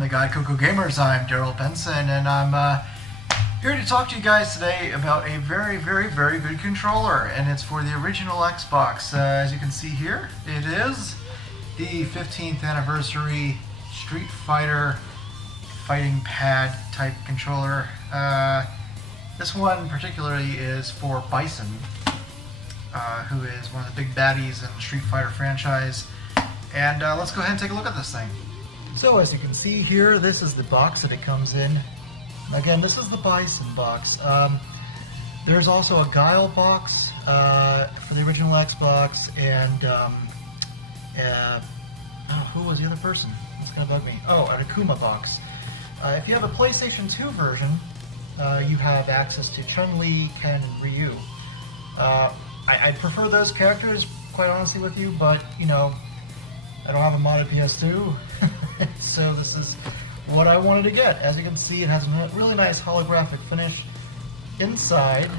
the Gaikoku Gamers. I'm Darryl Benson, and I'm here to talk to you guys today about a very good controller, and it's for the original Xbox. As you can see here, it is the 15th anniversary Street Fighter fighting pad type controller. This one particularly is for Bison, who is one of the big baddies in the Street Fighter franchise. And let's go ahead and take a look at this thing. So as you can see here, this is the box that it comes in. Again, this is the Bison box. There's also a Guile box for the original Xbox, and who was the other person? That's gonna bug me. Oh, an Akuma box. If you have a PlayStation 2 version, you have access to Chun-Li, Ken, and Ryu. I prefer those characters, quite honestly with you, but you know, I don't have a modded PS2, so this is what I wanted to get. As you can see, it has a really nice holographic finish. Inside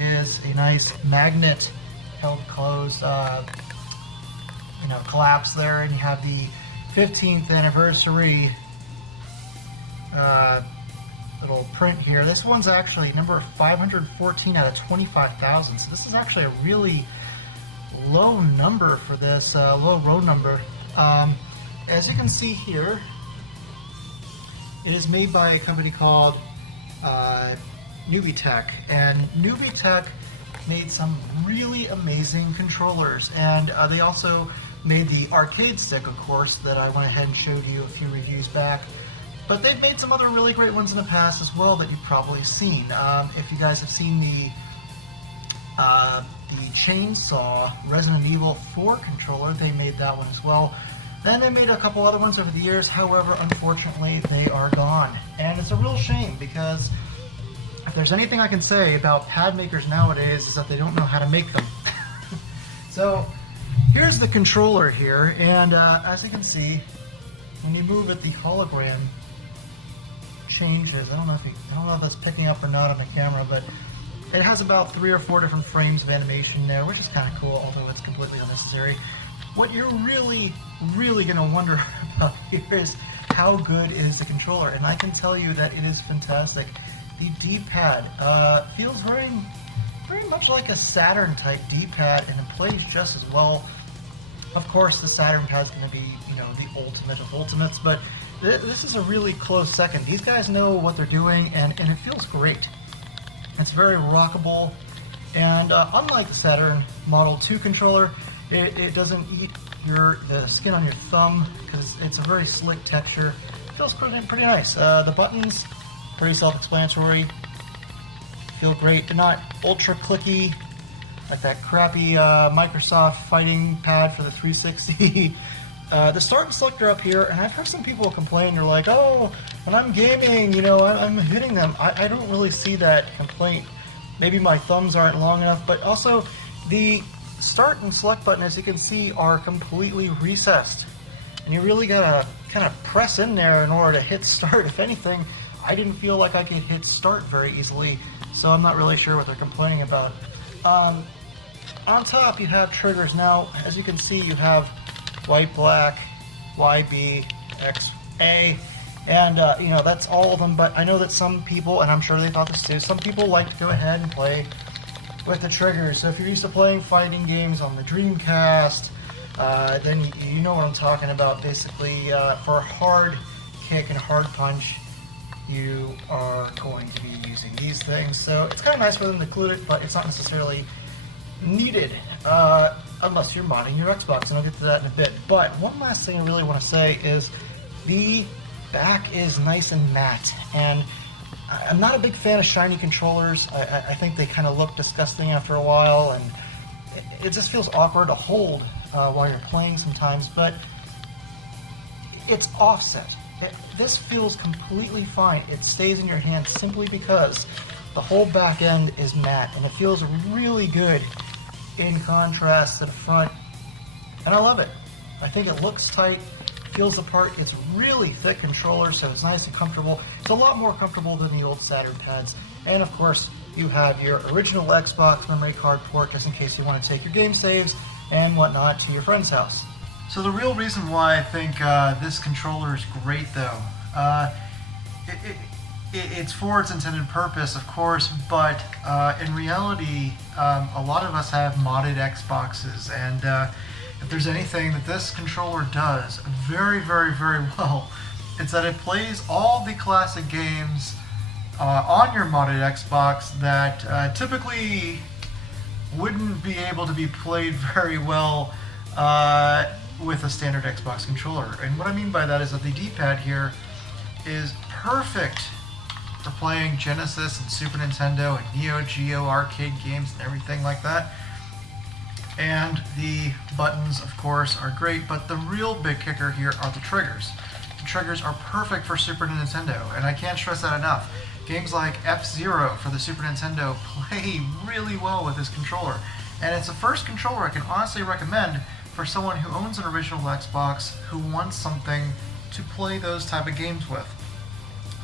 is a nice magnet held closed, collapse there, and you have the 15th anniversary little print here. This one's actually number 514 out of 25,000, so this is actually a really low number for this, low row number. As you can see here, it is made by a company called Nubitech, and Nubitech made some really amazing controllers, and they also made the arcade stick, of course, that I went ahead and showed you a few reviews back. But they've made some other really great ones in the past as well that you've probably seen. If you guys have seen the Chainsaw Resident Evil 4 controller, they made that one as well. Then they made a couple other ones over the years, however, unfortunately, they are gone. And it's a real shame, because if there's anything I can say about pad makers nowadays, is that they don't know how to make them. So, here's the controller here, and as you can see, when you move it, the hologram changes. I don't know if that's picking up or not on the camera, but it has about 3 or 4 different frames of animation there, which is kind of cool, although it's completely unnecessary. What you're really going to wonder about here is how good is the controller, and I can tell you that it is fantastic. The D-pad feels very much like a Saturn type D-pad, and it plays just as well. Of course, the Saturn pad's going to be, the ultimate of ultimates, but this is a really close second. These guys know what they're doing, and it feels great. It's very rockable, and unlike the Saturn Model 2 controller, it doesn't eat the skin on your thumb, because it's a very slick texture. It feels pretty nice. The buttons, pretty self-explanatory, feel great. They're not ultra clicky like that crappy Microsoft fighting pad for the 360. The start and select are up here, and I've heard some people complain. They're like, oh, when I'm gaming, I'm hitting them. I don't really see that complaint. Maybe my thumbs aren't long enough, but also the start and select button, as you can see, are completely recessed. And you really gotta kind of press in there in order to hit start. If anything, I didn't feel like I could hit start very easily, so I'm not really sure what they're complaining about. On top, you have triggers. Now, as you can see, you have white, black, Y, B, X, A, and that's all of them. But I know that some people, and I'm sure they thought this too, some people like to go ahead and play with the triggers. So if you're used to playing fighting games on the Dreamcast, then you know what I'm talking about. Basically, for a hard kick and hard punch, you are going to be using these things. So it's kind of nice for them to include it, but it's not necessarily needed unless you're modding your Xbox, and I'll get to that in a bit. But one last thing I really want to say is the back is nice and matte, and I'm not a big fan of shiny controllers. I think they kind of look disgusting after a while, and it just feels awkward to hold while you're playing sometimes, but it's offset. This feels completely fine. It stays in your hand simply because the whole back end is matte, and it feels really good in contrast to the front, and I love it. I think it looks tight, feels the part. It's really thick controller, so it's nice and comfortable. It's a lot more comfortable than the old Saturn pads, and of course you have your original Xbox memory card port just in case you want to take your game saves and whatnot to your friend's house. So the real reason why I think this controller is great, though, It's for its intended purpose, of course, but in reality, a lot of us have modded Xboxes, and if there's anything that this controller does very, very, very well, it's that it plays all the classic games on your modded Xbox that typically wouldn't be able to be played very well with a standard Xbox controller. And what I mean by that is that the D-pad here is perfect for playing Genesis and Super Nintendo and Neo Geo arcade games and everything like that. And the buttons, of course, are great, but the real big kicker here are the triggers. The triggers are perfect for Super Nintendo, and I can't stress that enough. Games like F-Zero for the Super Nintendo play really well with this controller, and it's the first controller I can honestly recommend for someone who owns an original Xbox who wants something to play those type of games with.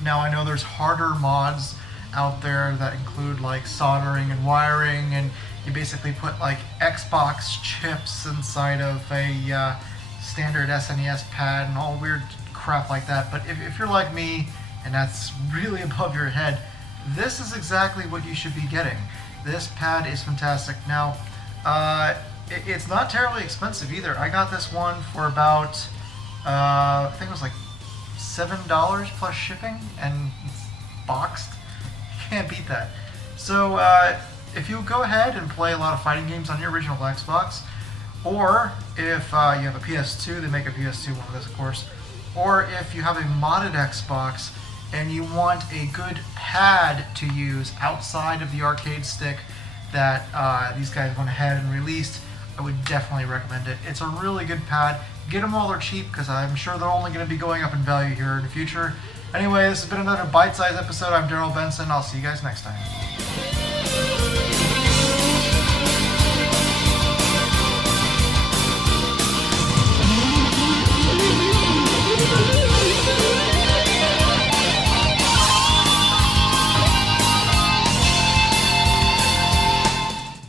Now, I know there's harder mods out there that include like soldering and wiring, and you basically put like Xbox chips inside of a standard SNES pad and all weird crap like that. But if you're like me and that's really above your head, this is exactly what you should be getting. This pad is fantastic. Now, it's not terribly expensive either. I got this one for about, I think it was like $7 plus shipping, and it's boxed. You can't beat that. So if you go ahead and play a lot of fighting games on your original Xbox, or if you have a PS2, they make a PS2 one of this, of course, or if you have a modded Xbox and you want a good pad to use outside of the arcade stick that these guys went ahead and released, I would definitely recommend it. It's a really good pad. Get them while they're cheap, because I'm sure they're only going to be going up in value here in the future. Anyway, this has been another Bite-Sized episode. I'm Darryl Benson. I'll see you guys next time.